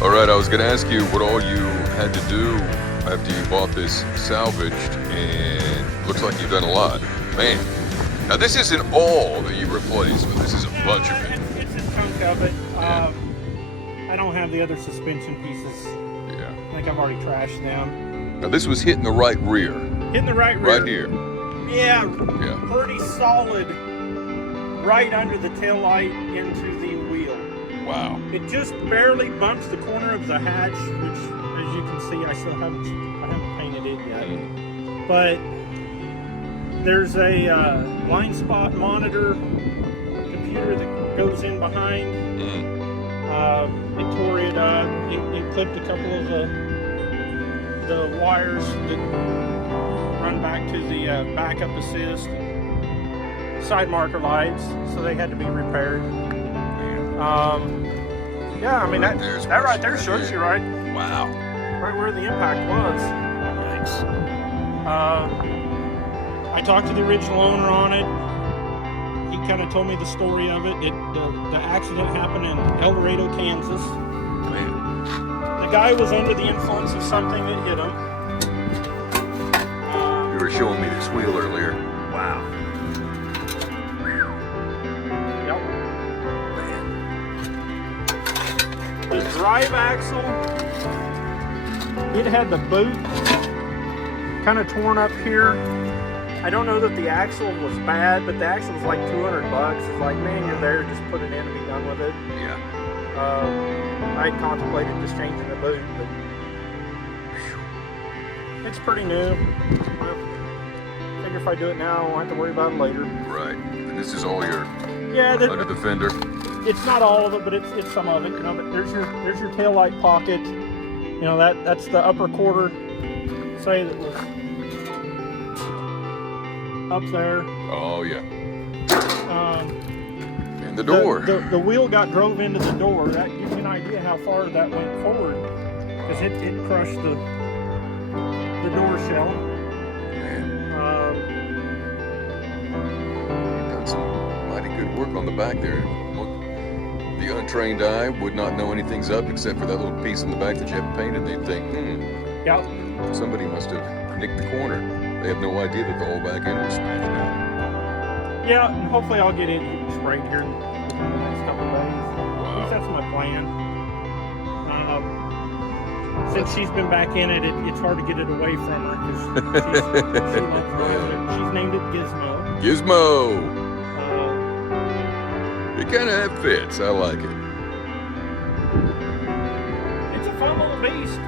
All right, I was going to ask you what all you had to do after you bought this salvaged, and looks like you've done a lot. Man, now this isn't all that you replaced, but this is a bunch of it. It's a chunk of it. Yeah. I don't have the other suspension pieces. Yeah. I think I've already trashed them. Now this was hitting the right rear. Hitting the right rear. Right here. Yeah, Yeah. pretty solid right under the taillight into the wheel. Wow. It just barely bumps the corner of the hatch, which, as you can see, I haven't painted it yet. But there's a blind spot monitor computer that goes in behind. It tore it up. It clipped a couple of the wires that run back to the backup assist, side marker lights, so they had to be repaired. Yeah, I mean, that right there shows you right where the impact was. Yikes. I talked to the original owner on it. He kind of told me the story of it. The accident happened in El Dorado, Kansas. Man. The guy was under the influence of something that hit him. You were showing me this wheel earlier. Wow. Yep. The drive axle, it had the boot kind of torn up here. I don't know that the axle was bad, but the axle was like $200. It's like, man, you're there, just put it in and be done with it. Yeah. I contemplated just changing the boot, but it's pretty new. I figure if I do it now, I won't have to worry about it later. Right. And this is all your under the fender. It's not all of it, but it's some of it. You know, but there's your tail light pocket. You know, that's the upper quarter. Say that was up there. Oh yeah. And the door. The wheel got drove into the door. That gives you an idea how far that went forward, because it crushed the door shell. Man. Done some mighty good work on the back there. Look, the untrained eye would not know anything's up except for that little piece in the back that you haven't painted. They'd think, Yep. somebody must have nicked the corner. They have no idea that the whole back end was smashed out. Yeah, and hopefully I'll get it sprayed here in the next couple of days. At least that's my plan. Since she's been back in it, it's hard to get it away from her because she loves driving it. She's named it Gizmo. Gizmo! It kind of fits. I like it. It's a fun little beast.